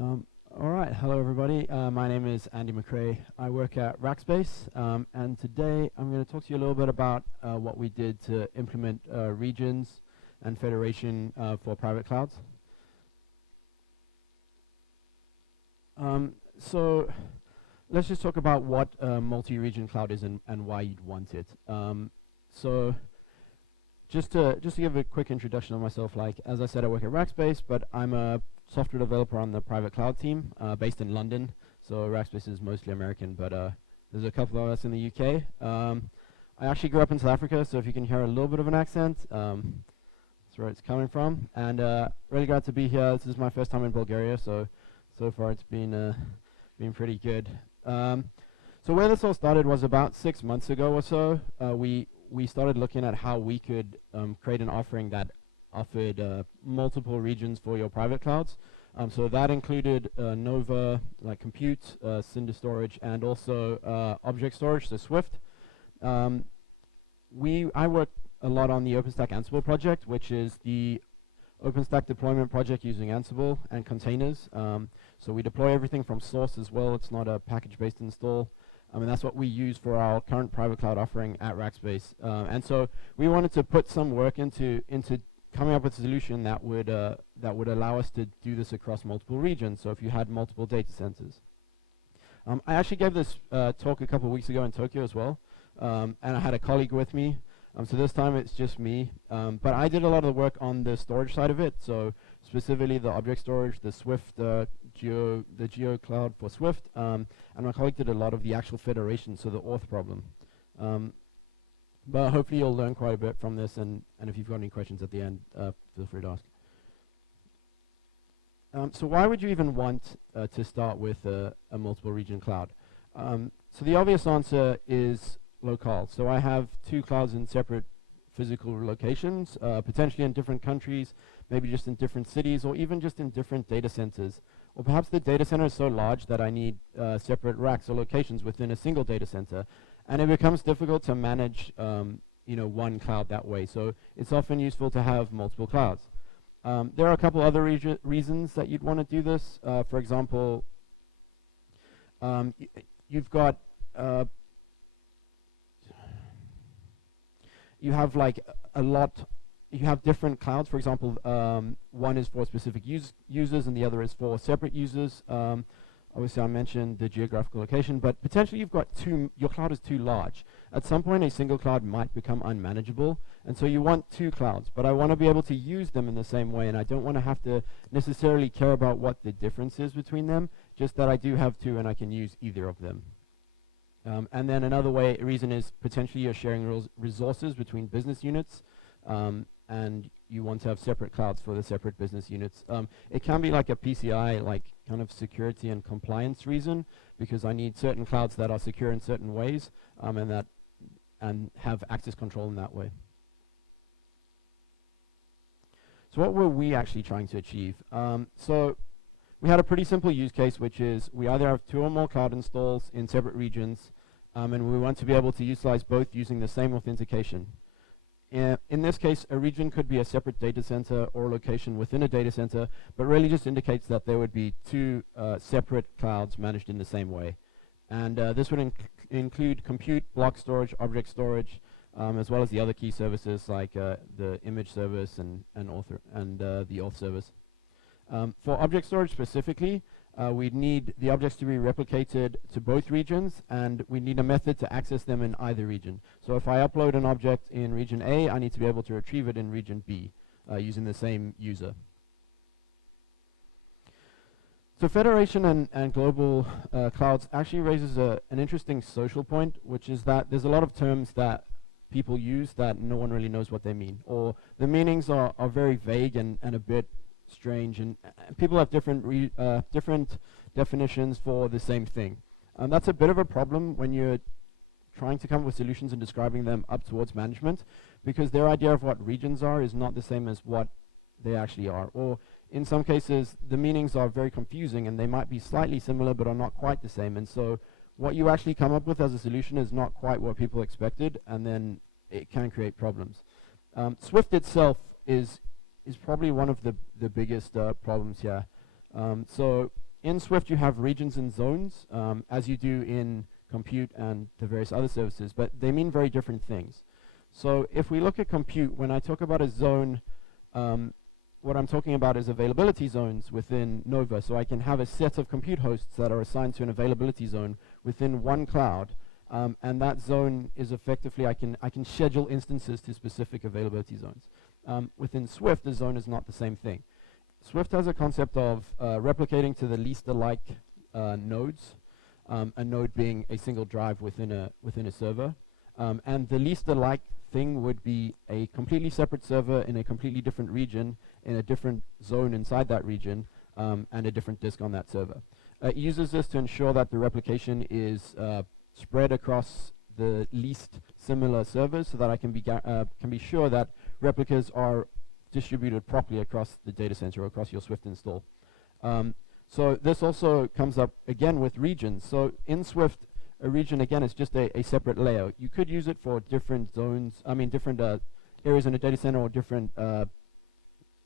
All right, hello everybody. My name is Andy McCrae. I work at Rackspace, and today I'm going to talk to you a little bit about what we did to implement regions and federation for private clouds. So let's just talk about what multi-region cloud is and why you'd want it. So just to give a quick introduction of myself, like as I said, I work at Rackspace, but I'm a software developer on the private cloud team based in London. So Rackspace is mostly American, but there's a couple of us in the UK. I actually grew up in South Africa, so if you can hear a little bit of an accent, that's where it's coming from. And really glad to be here. This is my first time in Bulgaria, so far it's been pretty good. So where this all started was about 6 months ago or so. We started looking at how we could create an offering that offered multiple regions for your private clouds. So that included Nova, like compute, Cinder storage, and also object storage, so Swift. I work a lot on the OpenStack Ansible project, which is the OpenStack deployment project using Ansible and containers. So we deploy everything from source as well. It's not a package-based install. And that's what we use for our current private cloud offering at Rackspace. And so we wanted to put some work into coming up with a solution that would allow us to do this across multiple regions. So if you had multiple data centers. I actually gave this talk a couple of weeks ago in Tokyo as well, and I had a colleague with me. So this time it's just me, but I did a lot of the work on the storage side of it. So specifically the object storage, the Swift, the Geo cloud for Swift, and my colleague did a lot of the actual federation, so the auth problem. But hopefully you'll learn quite a bit from this, and if you've got any questions at the end, feel free to ask. So why would you even want to start with a multiple region cloud? So the obvious answer is local. So I have two clouds in separate physical locations, potentially in different countries, maybe just in different cities, or even just in different data centers. Or perhaps the data center is so large that I need separate racks or locations within a single data center. And it becomes difficult to manage one cloud that way. So it's often useful to have multiple clouds. There are a couple other reasons that you'd want to do this. For example, you've got you have like you have different clouds. For example, one is for specific users and the other is for separate users. Obviously I mentioned the geographical location, but potentially you've got your cloud is too large. At some point a single cloud might become unmanageable, and so you want two clouds, but I want to be able to use them in the same way, and I don't want to have to necessarily care about what the difference is between them, just that I do have two and I can use either of them. And then another reason is potentially you're sharing resources between business units, and you want to have separate clouds for the separate business units. It can be like a PCI, like kind of security and compliance reason, because I need certain clouds that are secure in certain ways, and have access control in that way. So what were we actually trying to achieve? So we had a pretty simple use case, which is we either have two or more cloud installs in separate regions, and we want to be able to utilize both using the same authentication. In this case, a region could be a separate data center or location within a data center, but really just indicates that there would be two separate clouds managed in the same way. And this would include compute, block storage, object storage, as well as the other key services like the image service and the auth service. For object storage specifically, we'd need the objects to be replicated to both regions, and we need a method to access them in either region. So if I upload an object in region A, I need to be able to retrieve it in region B using the same user. So federation and global clouds actually raises an interesting social point, which is that there's a lot of terms that people use that no one really knows what they mean, or the meanings are very vague and a bit strange, and people have different definitions for the same thing. That's a bit of a problem when you're trying to come up with solutions and describing them up towards management, because their idea of what regions are is not the same as what they actually are. Or in some cases, the meanings are very confusing and they might be slightly similar but are not quite the same. And so what you actually come up with as a solution is not quite what people expected, and then it can create problems. Swift itself is probably one of the biggest problems here. So in Swift you have regions and zones, as you do in compute and the various other services, but they mean very different things. So if we look at compute, when I talk about a zone, what I'm talking about is availability zones within Nova. So I can have a set of compute hosts that are assigned to an availability zone within one cloud, and that zone is effectively, I can schedule instances to specific availability zones. Within Swift, the zone is not the same thing. Swift has a concept of replicating to the least alike nodes, a node being a single drive within a server, and the least alike thing would be a completely separate server in a completely different region, in a different zone inside that region, and a different disk on that server. It uses this to ensure that the replication is spread across the least similar servers, so that I can be sure that replicas are distributed properly across the data center or across your Swift install. So this also comes up again with regions. So in Swift, a region again is just a separate layer. You could use it for different zones, different areas in a data center or different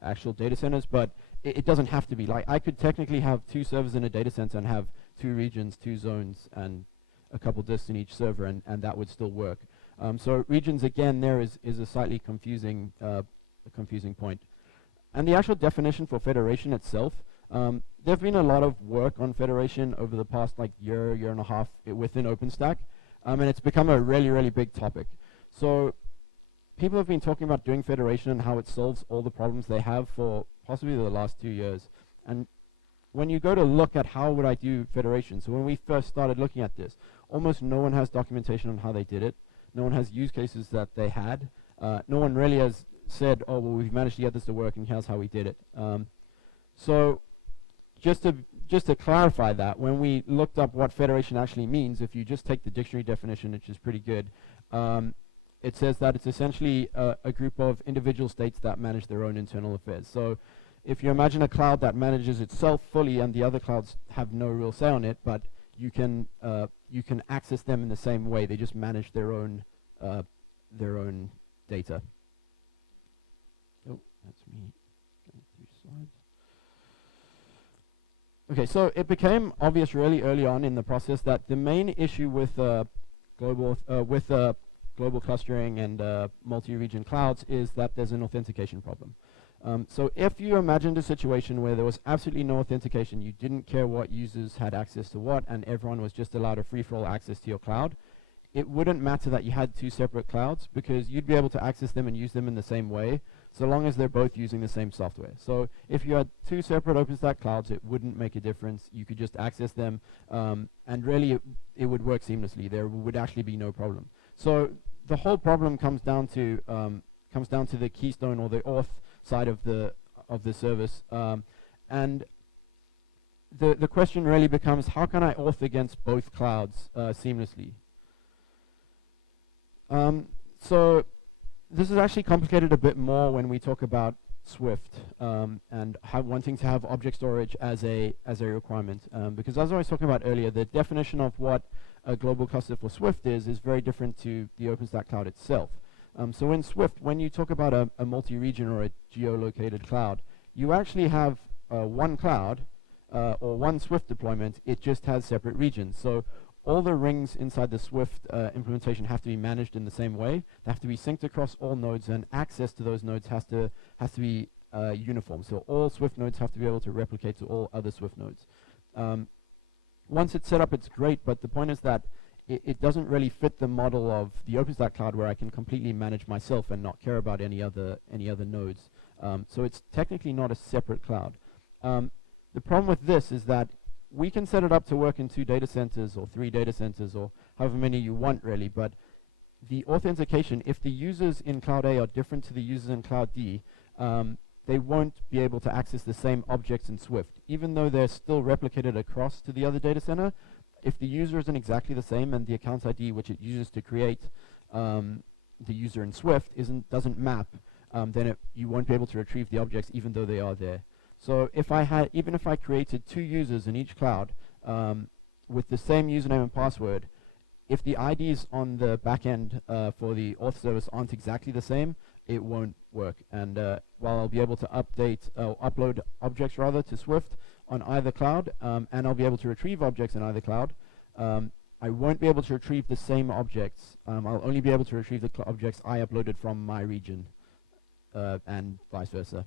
actual data centers, but it doesn't have to be. Like, I could technically have 2 servers in a data center and have 2 regions, 2 zones, and a couple disks in each server, and that would still work. So regions again there is a slightly confusing point. And the actual definition for federation itself, there've been a lot of work on federation over the past year and a half within OpenStack, and it's become a really, really big topic. So people have been talking about doing federation and how it solves all the problems they have for possibly the last 2 years. And when you go to look at how would I do federation, so when we first started looking at this, almost no one has documentation on how they did it. No one has use cases that they had. No one really has said, oh, well, we've managed to get this to work and here's how we did it. So just to clarify that, when we looked up what federation actually means, if you just take the dictionary definition, which is pretty good, it says that it's essentially a group of individual states that manage their own internal affairs. So if you imagine a cloud that manages itself fully and the other clouds have no real say on it, but you can access them in the same way. They just manage their own data. Oh, that's me going through slides. Okay, so it became obvious really early on in the process that the main issue with global clustering and multi-region clouds is that there's an authentication problem. So if you imagined a situation where there was absolutely no authentication, you didn't care what users had access to what, and everyone was just allowed a free-for-all access to your cloud, it wouldn't matter that you had 2 separate clouds, because you'd be able to access them and use them in the same way, so long as they're both using the same software. So if you had 2 separate OpenStack clouds, it wouldn't make a difference. You could just access them, and really it would work seamlessly. There would actually be no problem. So the whole problem comes down to the keystone or the auth side of the service, and the question really becomes, how can I auth against both clouds seamlessly? So this is actually complicated a bit more when we talk about Swift and wanting to have object storage as a requirement, because as I was talking about earlier, the definition of what a global cluster for Swift is very different to the OpenStack cloud itself. So in Swift, when you talk about a multi-region or a geolocated cloud, you actually have one cloud or one Swift deployment. It just has separate regions. So all the rings inside the Swift implementation have to be managed in the same way. They have to be synced across all nodes, and access to those nodes has to be uniform. So all Swift nodes have to be able to replicate to all other Swift nodes. Once it's set up, it's great, but the point is that it doesn't really fit the model of the OpenStack cloud, where I can completely manage myself and not care about any other nodes. So it's technically not a separate cloud. The problem with this is that we can set it up to work in 2 data centers or 3 data centers or however many you want, really, but the authentication, if the users in Cloud A are different to the users in Cloud D, they won't be able to access the same objects in Swift. Even though they're still replicated across to the other data center, if the user isn't exactly the same and the account ID which it uses to create the user in Swift doesn't map, then you won't be able to retrieve the objects even though they are there. So even if I created 2 users in each cloud with the same username and password, if the IDs on the backend for the auth service aren't exactly the same, it won't work. And while I'll be able to upload objects rather to Swift, on either cloud, and I'll be able to retrieve objects in either cloud. I won't be able to retrieve the same objects. I'll only be able to retrieve the objects I uploaded from my region, and vice versa.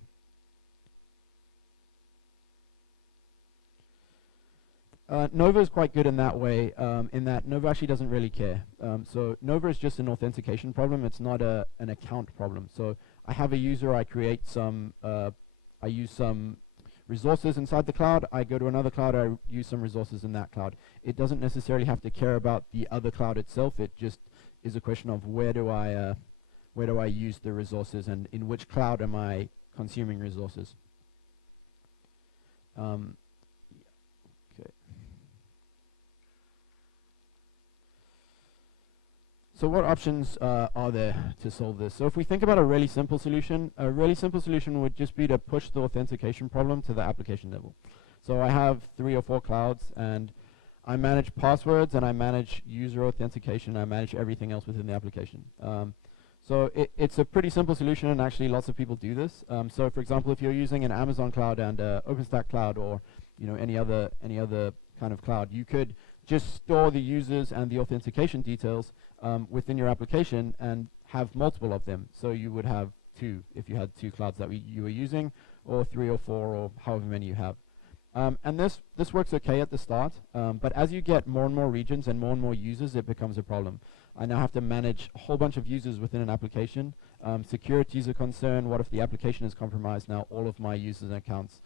Nova is quite good in that way, in that Nova actually doesn't really care. So Nova is just an authentication problem. It's not an account problem. So I have a user, I create some, I use some resources inside the cloud, I go to another cloud, I use some resources in that cloud. It doesn't necessarily have to care about the other cloud itself. It just is a question of where do I use the resources and in which cloud am I consuming resources. So what options are there to solve this? So if we think about a really simple solution would just be to push the authentication problem to the application level. So I have 3 or 4 clouds, and I manage passwords, and I manage user authentication, and I manage everything else within the application. So it's a pretty simple solution, and actually lots of people do this. So for example, if you're using an Amazon cloud and OpenStack cloud, or any other kind of cloud, you could just store the users and the authentication details within your application and have multiple of them. So you would have 2 if you had 2 clouds that you were using, or 3 or 4, or however many you have. And this works okay at the start, but as you get more and more regions and more users, it becomes a problem. I now have to manage a whole bunch of users within an application. Security is a concern. What if the application is compromised? Now all of my users and accounts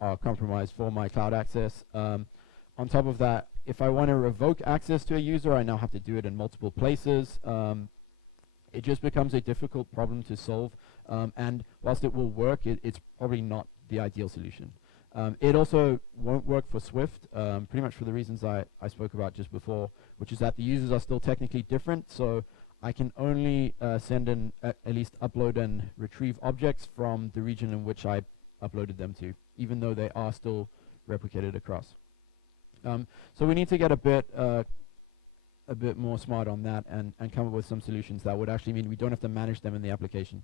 are compromised for my cloud access. On top of that, if I want to revoke access to a user, I now have to do it in multiple places. It just becomes a difficult problem to solve, and whilst it will work, it's probably not the ideal solution. It also won't work for Swift, pretty much for the reasons I spoke about just before, which is that the users are still technically different, so I can only send and at least upload and retrieve objects from the region in which I uploaded them to, even though they are still replicated across. So we need to get a bit more smart on that and come up with some solutions that would actually mean we don't have to manage them in the application.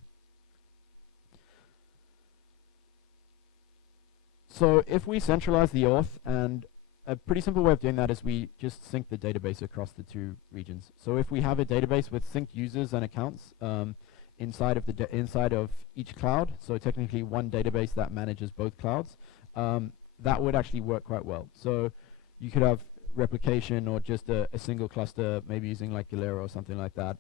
So if we centralize the auth, and a pretty simple way of doing that is we just sync the database across the 2 regions. So if we have a database with synced users and accounts inside of each cloud, so technically one database that manages both clouds, that would actually work quite well. So you could have replication or just a single cluster, maybe using like Galera or something like that.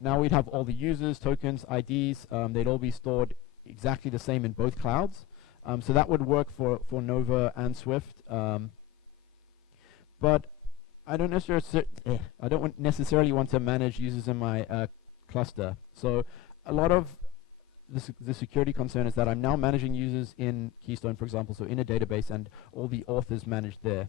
Now we'd have all the users, tokens, IDs, they'd all be stored exactly the same in both clouds. So that would work for Nova and Swift. But I don't necessarily want to manage users in my cluster. So a lot of the security concern is that I'm now managing users in Keystone, for example, so in a database, and all the authors managed there.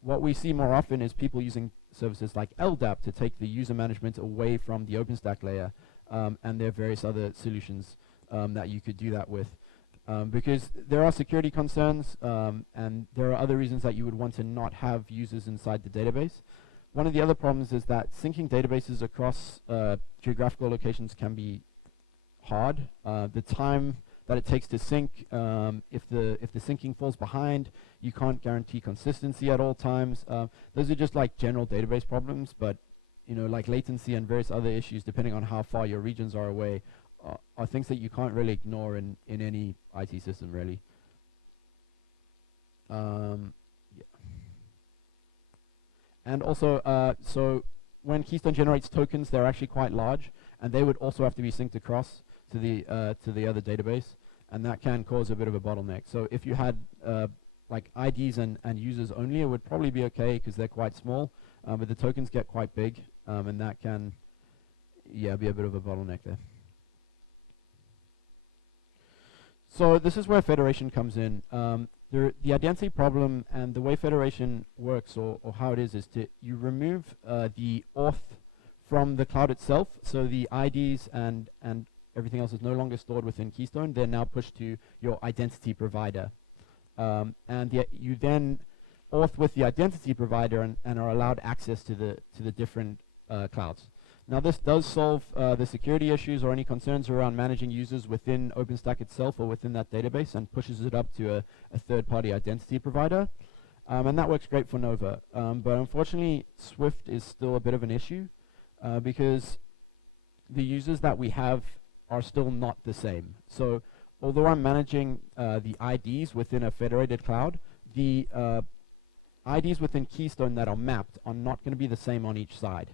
What we see more often is people using services like LDAP to take the user management away from the OpenStack layer, and there are various other solutions that you could do that with. Because there are security concerns, and there are other reasons that you would want to not have users inside the database. One of the other problems is that syncing databases across geographical locations can be hard. The time that it takes to sync, if the syncing falls behind, you can't guarantee consistency at all times. Those are just like general database problems, but like latency and various other issues, depending on how far your regions are away, are things that you can't really ignore in any IT system, really. Yeah. And also, so when Keystone generates tokens, they're actually quite large, and they would also have to be synced across to the other database, and that can cause a bit of a bottleneck. So if you had like IDs and users only, it would probably be okay because they're quite small, but the tokens get quite big, and that can, be a bit of a bottleneck there. So this is where federation comes in. The identity problem and the way federation works, or how it is you remove the auth from the cloud itself, so the IDs and everything else is no longer stored within Keystone. They're now pushed to your identity provider. And you then auth with the identity provider and are allowed access to the different clouds. Now this does solve the security issues or any concerns around managing users within OpenStack itself or within that database, and pushes it up to a third-party identity provider. And that works great for Nova. But unfortunately, Swift is still a bit of an issue because the users that we have are still not the same. So although I'm managing the IDs within a federated cloud, the IDs within Keystone that are mapped are not going to be the same on each side.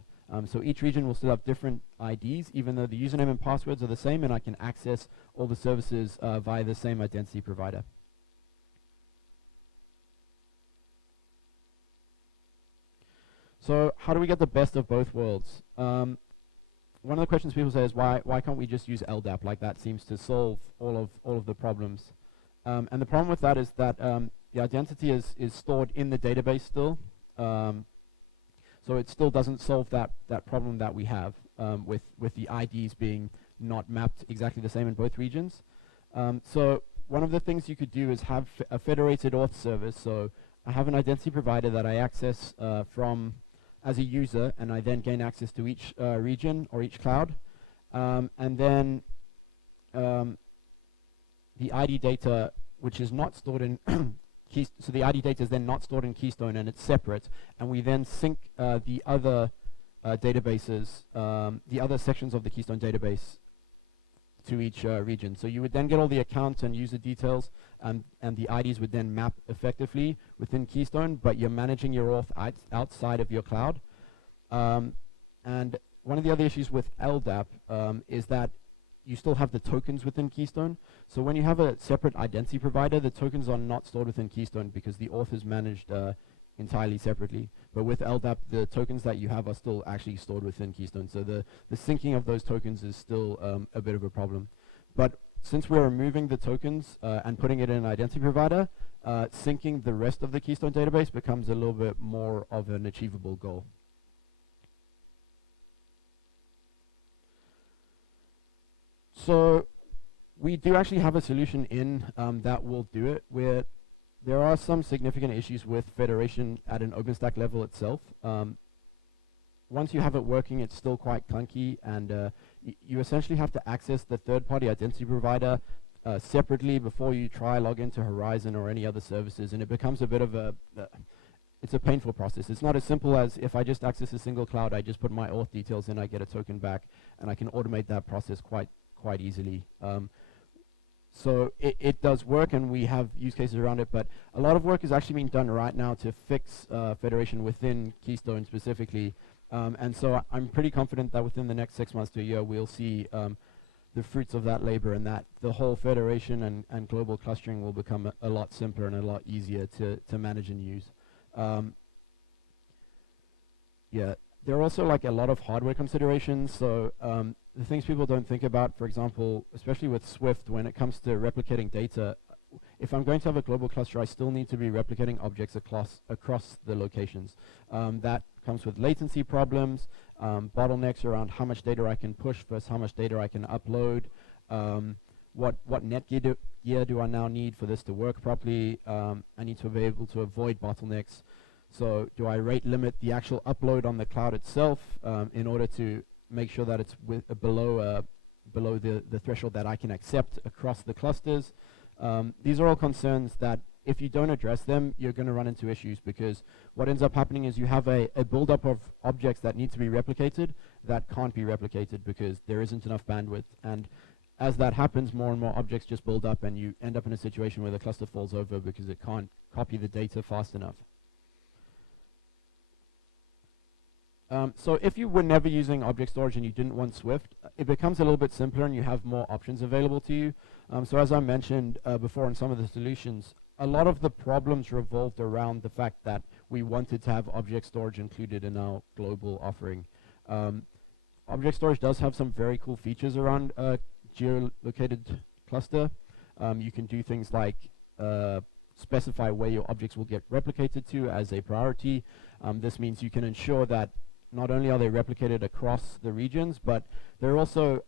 So each region will still have different IDs, even though the username and passwords are the same, and I can access all the services via the same identity provider. So how do we get the best of both worlds? One of the questions people say is why can't we just use LDAP? Like that seems to solve all of the problems. And the problem with that is that the identity is stored in the database still. So it still doesn't solve that problem that we have with the IDs being not mapped exactly the same in both regions. So one of the things you could do is have a federated auth service. So I have an identity provider that I access from as a user, and I then gain access to each region or each cloud. And then the ID data, which is not stored in so the ID data is then not stored in Keystone, and it's separate. And we then sync the other databases, the other sections of the Keystone database to each region. So you would then get all the accounts and user details, and the IDs would then map effectively within Keystone, but you're managing your auth outside of your cloud. And one of the other issues with LDAP is that you still have the tokens within Keystone. So when you have a separate identity provider, the tokens are not stored within Keystone because the auth is managed entirely separately. But with LDAP, the tokens that you have are still actually stored within Keystone. So the syncing of those tokens is still a bit of a problem. But since we're removing the tokens and putting it in an identity provider, syncing the rest of the Keystone database becomes a little bit more of an achievable goal. So we do actually have a solution in that will do it, where there are some significant issues with federation at an OpenStack level itself. Once you have it working, it's still quite clunky, and you essentially have to access the third-party identity provider separately before you try log into Horizon or any other services, and it becomes a bit of it's a painful process. It's not as simple as if I just access a single cloud, I just put my auth details in, I get a token back, and I can automate that process quite easily. So it does work, and we have use cases around it, but a lot of work is actually being done right now to fix federation within Keystone specifically. And so I'm pretty confident that within the next 6 months to a year, we'll see the fruits of that labor, and that the whole federation and global clustering will become a lot simpler and a lot easier to manage and use. Yeah, there are also like a lot of hardware considerations. So the things people don't think about, for example, especially with Swift, when it comes to replicating data, if I'm going to have a global cluster, I still need to be replicating objects across the locations. That comes with latency problems, bottlenecks around how much data I can push versus how much data I can upload. What netgear do I now need for this to work properly? I need to be able to avoid bottlenecks. So do I rate limit the actual upload on the cloud itself in order to make sure that it's below the threshold that I can accept across the clusters? These are all concerns that if you don't address them, you're going to run into issues, because what ends up happening is you have a buildup of objects that need to be replicated that can't be replicated because there isn't enough bandwidth. And as that happens, more and more objects just build up, and you end up in a situation where the cluster falls over because it can't copy the data fast enough. So if you were never using object storage and you didn't want Swift, it becomes a little bit simpler and you have more options available to you. So as I mentioned before in some of the solutions, a lot of the problems revolved around the fact that we wanted to have object storage included in our global offering. Object storage does have some very cool features around geolocated cluster. You can do things like specify where your objects will get replicated to as a priority. This means you can ensure that not only are they replicated across the regions, but they're also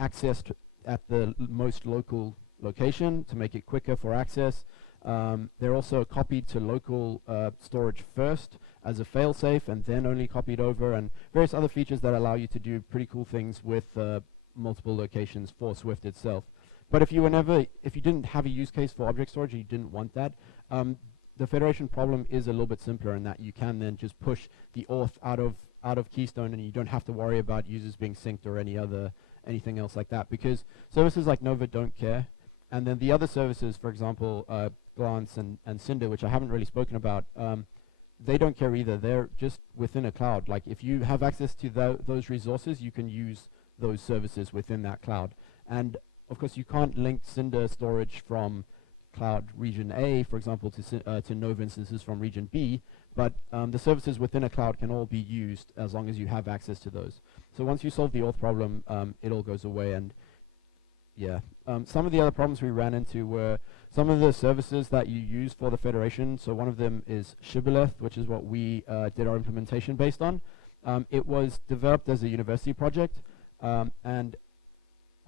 accessed at the most local location to make it quicker for access. They're also copied to local storage first, as a failsafe and then only copy it over, and various other features that allow you to do pretty cool things with multiple locations for Swift itself. But if you didn't have a use case for object storage, you didn't want that, the federation problem is a little bit simpler in that you can then just push the auth out of Keystone, and you don't have to worry about users being synced or anything else like that, because services like Nova don't care. And then the other services, for example, Glance and Cinder, which I haven't really spoken about, they don't care either. They're just within a cloud. Like if you have access to those resources, you can use those services within that cloud. And of course, you can't link Cinder storage from cloud region A, for example, to Nova instances from region B, but the services within a cloud can all be used as long as you have access to those. So once you solve the auth problem, it all goes away. And yeah, some of the other problems we ran into were some of the services that you use for the federation. So one of them is Shibboleth, which is what we did our implementation based on. It was developed as a university project, and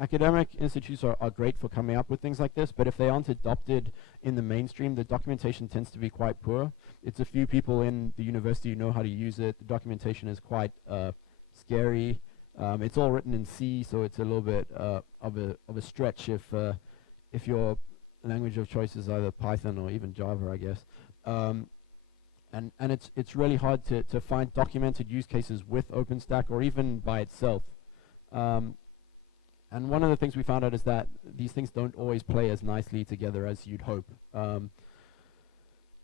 academic institutes are great for coming up with things like this, but if they aren't adopted in the mainstream, the documentation tends to be quite poor. It's a few people in the university who know how to use it. The documentation is quite scary. It's all written in C, so it's a little bit of a stretch if your language of choice is either Python or even Java, I guess. And it's really hard to find documented use cases with OpenStack or even by itself. And one of the things we found out is that these things don't always play as nicely together as you'd hope.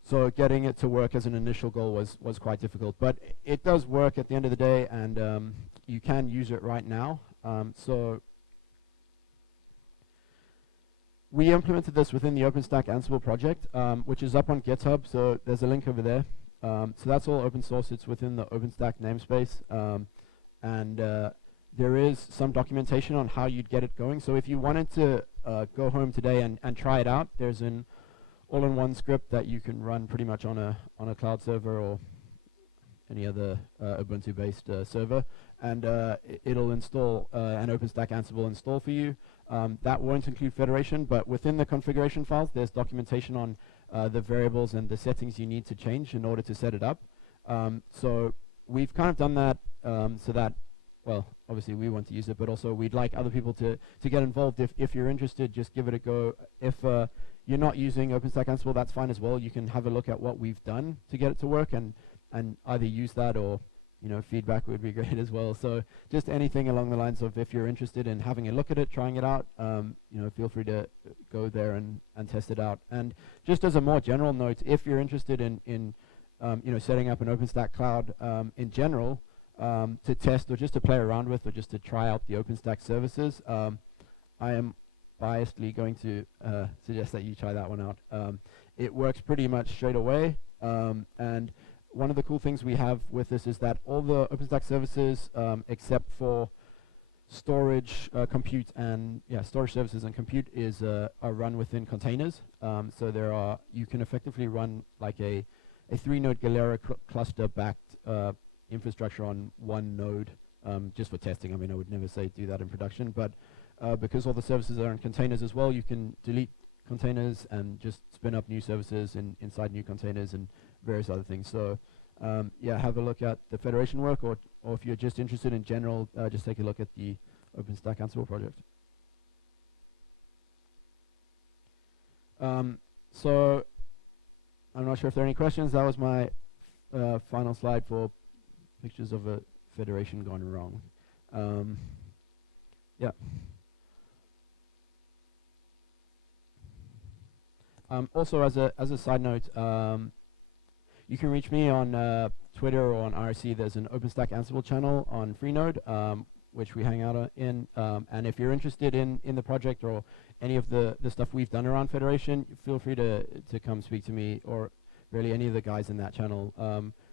So getting it to work as an initial goal was quite difficult. But it does work at the end of the day, and you can use it right now. So we implemented this within the OpenStack Ansible project, which is up on GitHub. So there's a link over there. So that's all open source. It's within the OpenStack namespace. There is some documentation on how you'd get it going. So if you wanted to go home today and try it out, there's an all-in-one script that you can run pretty much on a cloud server or any other Ubuntu-based server, and it'll install an OpenStack Ansible install for you. That won't include federation, but within the configuration files, there's documentation on the variables and the settings you need to change in order to set it up. So we've kind of done that so that, well, obviously we want to use it, but also we'd like other people to get involved. If you're interested, just give it a go. If you're not using OpenStack Ansible, that's fine as well. You can have a look at what we've done to get it to work and either use that, or feedback would be great as well. So just anything along the lines of, if you're interested in having a look at it, trying it out, feel free to go there and test it out. And just as a more general note, if you're interested in setting up an OpenStack cloud in general, to test or just to play around with or just to try out the OpenStack services, I am biasedly going to suggest that you try that one out. It works pretty much straight away, and one of the cool things we have with this is that all the OpenStack services, except for storage, compute, and storage services and compute, are run within containers. So you can effectively run like a 3-node Galera cluster-backed infrastructure on one node, just for testing. I mean, I would never say do that in production, but because all the services are in containers as well, you can delete containers and just spin up new services inside new containers and various other things. So have a look at the federation work, or if you're just interested in general, just take a look at the OpenStack Ansible project. So I'm not sure if there are any questions. That was my final slide for pictures of a federation gone wrong. Also, as a side note, you can reach me on Twitter or on IRC. There's an OpenStack Ansible channel on Freenode, which we hang out in. And if you're interested in the project or any of the stuff we've done around federation, feel free to come speak to me, or really any of the guys in that channel.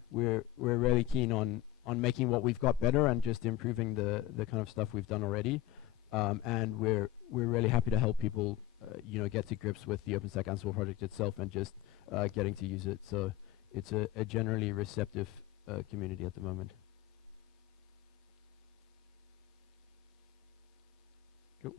We're really keen on making what we've got better and just improving the kind of stuff we've done already. And we're really happy to help people get to grips with the OpenStack Ansible project itself and just getting to use it. So it's a generally receptive community at the moment. Cool.